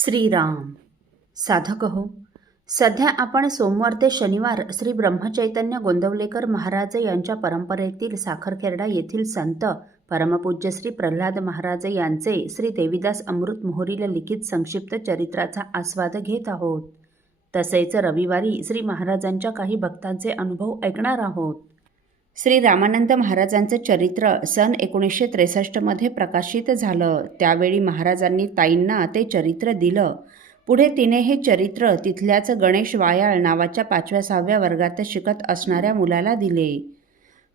श्रीराम. साधक हो, सध्या आपण सोमवार ते शनिवार श्री ब्रह्मचैतन्य गोंदवलेकर महाराज यांच्या परंपरेतील साखरखेर्डा येथील संत परमपूज्य श्री प्रल्हाद महाराज यांचे श्री देवीदास अमृत मोहोरील लिखित संक्षिप्त चरित्राचा आस्वाद घेत आहोत. तसेच रविवारी श्री महाराजांच्या काही भक्तांचे अनुभव ऐकणार आहोत. श्री रामानंद महाराजांचं चरित्र सन 1963 प्रकाशित झालं. त्यावेळी महाराजांनी ताईंना ते चरित्र दिलं. पुढे तिने हे चरित्र तिथल्याच गणेश वायाळ नावाच्या 5व्या-6व्या वर्गात शिकत असणाऱ्या मुलाला दिले.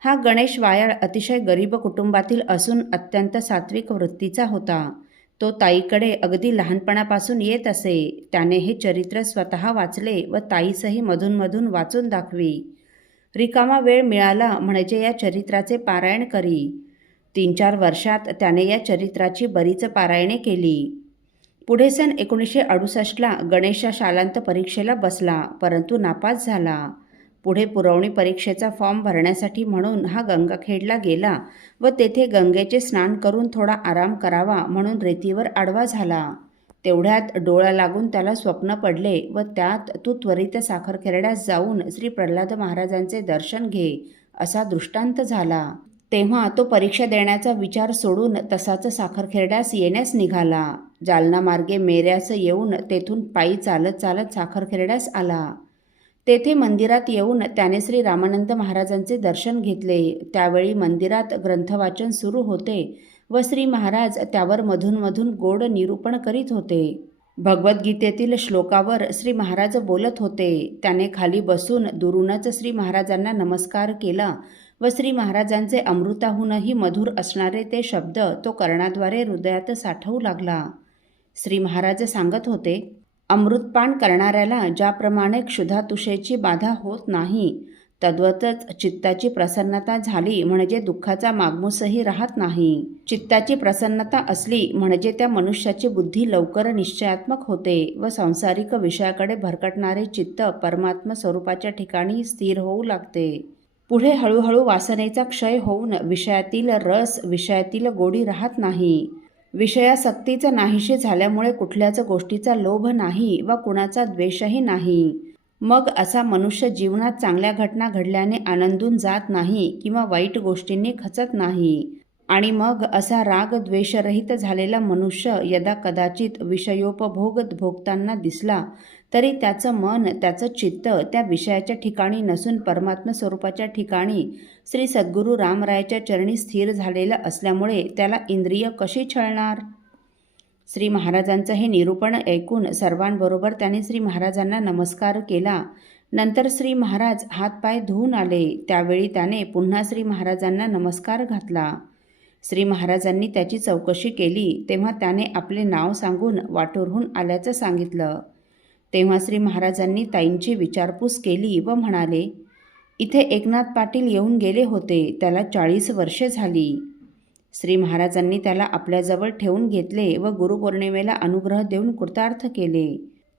हा गणेश वायाळ अतिशय गरीब कुटुंबातील असून अत्यंत सात्विक वृत्तीचा होता. तो ताईकडे अगदी लहानपणापासून येत असे. त्याने हे चरित्र स्वतः वाचले व ताईसही मधून वाचून दाखवी. रिकामा वेळ मिळाला म्हणजे या चरित्राचे पारायण करी. 3-4 वर्षात त्याने या चरित्राची बरीच पारायणे केली. पुढे सन 1968ला गणेश शालांत परीक्षेला बसला, परंतु नापास झाला. पुढे पुरवणी परीक्षेचा फॉर्म भरण्यासाठी म्हणून हा गंगाखेडला गेला व तेथे गंगेचे स्नान करून थोडा आराम करावा म्हणून रेतीवर आडवा झाला. तेवढ्यात डोळा लागून त्याला स्वप्न पडले व त्यात तू त्वरित साखरखेर्ड्यास जाऊन श्री प्रल्हाद महाराजांचे दर्शन घे असा दृष्टांत झाला. तेव्हा तो परीक्षा देण्याचा विचार सोडून तसाच साखरखेर्ड्यास येण्यास निघाला. जालना मार्गे मेऱ्यास येऊन तेथून पायी चालत साखरखेर्ड्यास आला. तेथे मंदिरात येऊन त्याने श्री रामानंद महाराजांचे दर्शन घेतले. त्यावेळी मंदिरात ग्रंथवाचन सुरू होते व श्री महाराज त्यावर मधून गोड निरूपण करीत होते. भगवद्गीतेतील श्लोकावर श्री महाराज बोलत होते. त्याने खाली बसून दुरूनच श्री महाराजांना नमस्कार केला व श्री महाराजांचे अमृताहूनही मधुर असणारे ते शब्द तो कर्णाद्वारे हृदयात साठवू लागला. श्री महाराज सांगत होते, अमृतपान करणाऱ्याला ज्याप्रमाणे क्षुधातुषेची बाधा होत नाही, तद्वतच चित्ताची प्रसन्नता झाली म्हणजे दुःखाचा मागमूसही राहत नाही. चित्ताची प्रसन्नता असली म्हणजे त्या मनुष्याची बुद्धी लवकर निश्चयात्मक होते व सांसारिक विषयाकडे भरकटणारे चित्त परमात्म स्वरूपाच्या ठिकाणी स्थिर होऊ लागते. पुढे हळूहळू वासनेचा क्षय होऊन विषयातील रस, विषयातील गोडी राहत नाही. विषयासक्तीच नाहीशी झाल्यामुळे कुठल्याच गोष्टीचा लोभ नाही व कुणाचा द्वेषही नाही. मग असा मनुष्य जीवनात चांगल्या घटना घडल्याने आनंदून जात नाही किंवा वाईट गोष्टींनी खचत नाही. आणि मग असा राग द्वेषरहित झालेला मनुष्य यदा कदाचित विषयोपभोग भोगताना दिसला तरी त्याचं मन, त्याचं चित्त त्या विषयाच्या ठिकाणी नसून परमात्म स्वरूपाच्या ठिकाणी श्री सद्गुरू रामरायाच्या चरणी स्थिर झालेला असल्यामुळे त्याला इंद्रिय कशी छळणार. श्री महाराजांचं हे निरूपण ऐकून सर्वांबरोबर त्याने श्री महाराजांना नमस्कार केला. नंतर श्री महाराज हातपाय धुवून आले. त्यावेळी त्याने पुन्हा श्री महाराजांना नमस्कार घातला. श्री महाराजांनी त्याची चौकशी केली. तेव्हा त्याने आपले नाव सांगून वाटूरहून आल्याचं सांगितलं. तेव्हा श्री महाराजांनी ताईंची विचारपूस केली व म्हणाले, इथे एकनाथ पाटील येऊन गेले होते, त्याला 40 वर्षे झाली. श्री महाराजांनी त्याला आपल्याजवळ ठेवून घेतले व गुरुपौर्णिमेला अनुग्रह देऊन कृतार्थ केले.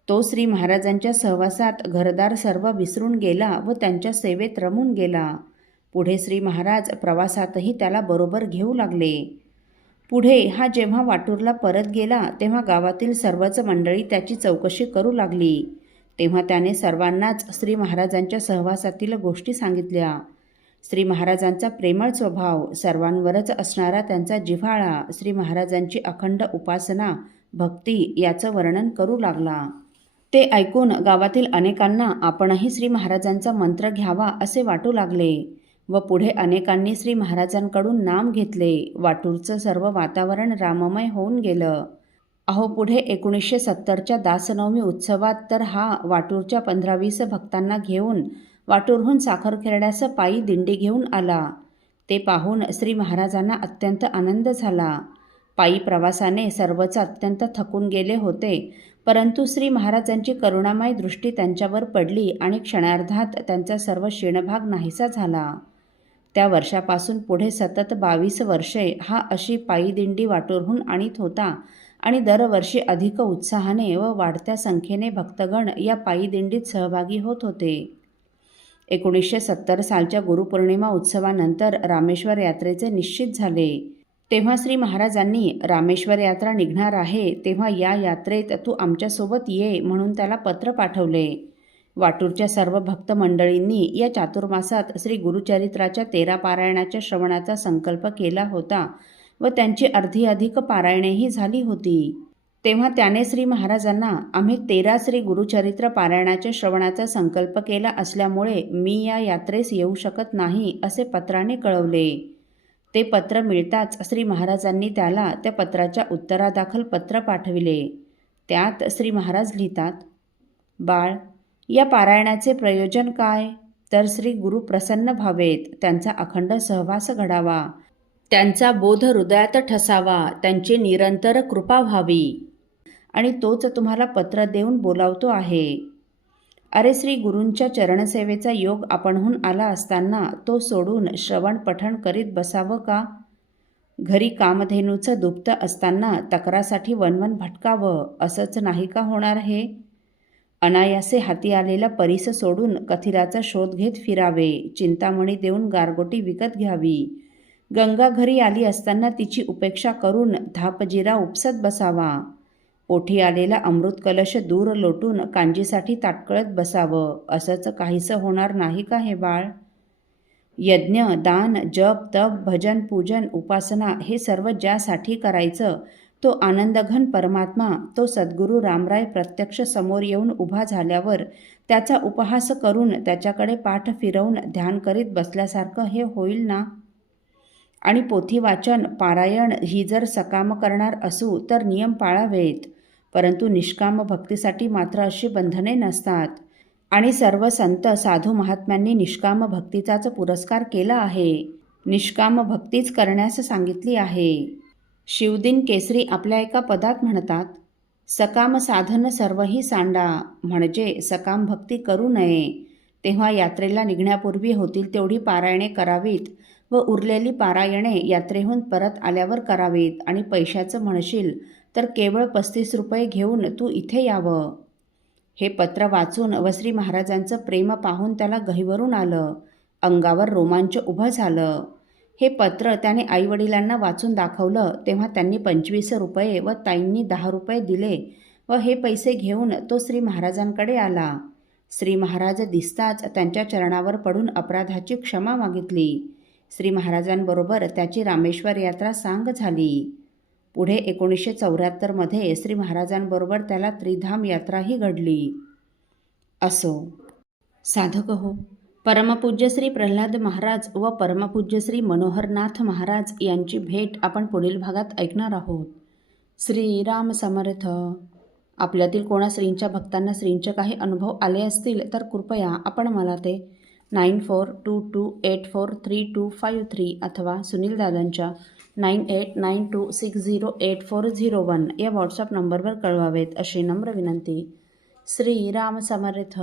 तो श्री महाराजांच्या सहवासात घरदार सर्व विसरून गेला व त्यांच्या सेवेत रमून गेला. पुढे श्री महाराज प्रवासातही त्याला बरोबर घेऊ लागले. पुढे हा जेव्हा वाटूरला परत गेला तेव्हा गावातील सर्वच मंडळी त्याची चौकशी करू लागली. तेव्हा त्याने सर्वांनाच श्री महाराजांच्या सहवासातील गोष्टी सांगितल्या. श्री महाराजांचा प्रेमळ स्वभाव, सर्वांवरच असणारा त्यांचा जिव्हाळा, श्री महाराजांची अखंड उपासना, भक्ती याचं वर्णन करू लागला. ते ऐकून गावातील अनेकांना आपणही श्री महाराजांचा मंत्र घ्यावा असे वाटू लागले व पुढे अनेकांनी श्री महाराजांकडून नाम घेतले. वाटूरचं सर्व वातावरण राममय होऊन गेलं. अहो, पुढे 1970च्या दासनवमी उत्सवात तर हा वाटूरच्या 15-20 भक्तांना घेऊन वाटूरहून साखरखेर्ड्यास पायी दिंडी घेऊन आला. ते पाहून श्री महाराजांना अत्यंत आनंद झाला. पायी प्रवासाने सर्वच अत्यंत थकून गेले होते, परंतु श्री महाराजांची करुणामय दृष्टी त्यांच्यावर पडली आणि क्षणार्धात त्यांचा सर्व क्षीणभाग नाहीसा झाला. त्या वर्षापासून पुढे सतत 22 वर्षे हा अशी पायी दिंडी वाटूरहून आणीत होता आणि दरवर्षी अधिक उत्साहाने व वाढत्या संख्येने भक्तगण या पायी दिंडीत सहभागी होत होते. 1970 सालच्या गुरुपौर्णिमा उत्सवानंतर रामेश्वर यात्रेचे निश्चित झाले. तेव्हा श्री महाराजांनी रामेश्वर यात्रा निघणार आहे, तेव्हा या यात्रेत तू आमच्यासोबत ये म्हणून त्याला पत्र पाठवले. वाटूरच्या सर्व भक्त मंडळींनी या चातुर्मासात श्री गुरुचरित्राच्या 13 पारायणाच्या श्रवणाचा संकल्प केला होता व त्यांची अर्धी अधिक पारायणेही झाली होती. तेव्हा त्याने श्री महाराजांना आम्ही 13 श्री गुरुचरित्र पारायणाच्या श्रवणाचा संकल्प केला असल्यामुळे मी या यात्रेस येऊ शकत नाही असे पत्राने कळवले. ते पत्र मिळताच श्री महाराजांनी त्याला त्या पत्राच्या उत्तरादाखल पत्र पाठविले. त्यात श्री महाराज लिहितात, बाळ, या पारायणाचे प्रयोजन काय? तर श्री गुरु प्रसन्न व्हावेत, त्यांचा अखंड सहवास घडावा, त्यांचा बोध हृदयात ठसावा, त्यांची निरंतर कृपा व्हावी आणि तोच तुम्हाला पत्र देऊन बोलावतो आहे. अरे, श्री गुरूंच्या चरणसेवेचा योग आपणहून आला असताना तो सोडून श्रवण पठण करीत बसावं का? घरी कामधेनूचं दुभतं असताना तक्रासाठी वनवन भटकावं असंच नाही का होणार हे? अनायासे हाती आलेला परीस सोडून कथिराचा शोध घेत फिरावे, चिंतामणी देऊन गारगोटी विकत घ्यावी, गंगा घरी आली असताना तिची उपेक्षा करून धापजिरा उपसत बसावा, ओठी आलेला अमृत कलश दूर लोटून कांजीसाठी ताटकळत बसावं असंच काहीसं होणार नाही का हे बाळ? यज्ञ, दान, जप, तप, भजन, पूजन, उपासना हे सर्व ज्यासाठी करायचं तो आनंदघन परमात्मा, तो सद्गुरू रामराय प्रत्यक्ष समोर येऊन उभा झाल्यावर त्याचा उपहास करून त्याच्याकडे पाठ फिरवून ध्यान करीत बसल्यासारखं हे होईल ना? आणि पोथी वाचन, पारायण ही जर सकाम करणार असू तर नियम पाळावेत, परंतु निष्काम भक्तीसाठी मात्र अशी बंधने नसतात. आणि सर्व संत साधू महात्म्यांनी निष्काम भक्तीचाच पुरस्कार केला आहे, निष्काम भक्तीच करण्यास सांगितली आहे. शिवदिन केसरी आपल्या एका पदात म्हणतात, सकाम साधन सर्वही सांडा, म्हणजे सकाम भक्ती करू नये. तेव्हा यात्रेला निघण्यापूर्वी होतील तेवढी पारायणे करावीत व उरलेली पारायणे यात्रेहून परत आल्यावर करावीत. आणि पैशाचं म्हणशील तर केवळ 35 रुपये घेऊन तू इथे यावं. हे पत्र वाचून व श्री महाराजांचं प्रेम पाहून त्याला गहिवरून आलं, अंगावर रोमांच उभं झालं. हे पत्र त्याने आईवडिलांना वाचून दाखवलं तेव्हा त्यांनी 25 रुपये व ताईंनी 10 रुपये दिले व हे पैसे घेऊन तो श्री महाराजांकडे आला. श्री महाराज दिसताच त्यांच्या चरणावर पडून अपराधाची क्षमा मागितली. श्री महाराजांबरोबर त्याची रामेश्वर यात्रा सांग झाली. पुढे 1974 श्री महाराजांबरोबर त्याला त्रिधाम यात्राही घडली. असो, साधक हो, परमपूज्य श्री प्रल्हाद महाराज व परमपूज्य श्री मनोहरनाथ महाराज यांची भेट आपण पुढील भागात ऐकणार आहोत. श्रीराम समर्थ. आपल्यातील कोणा श्रींच्या भक्तांना श्रींचे काही अनुभव आले असतील तर कृपया आपण मला ते 9422843253 अथवा सुनील दादांच्या 9892608401 या व्हॉट्सअप नंबरवर कळवावेत अशी नम्र विनंती. श्रीराम समर्थ.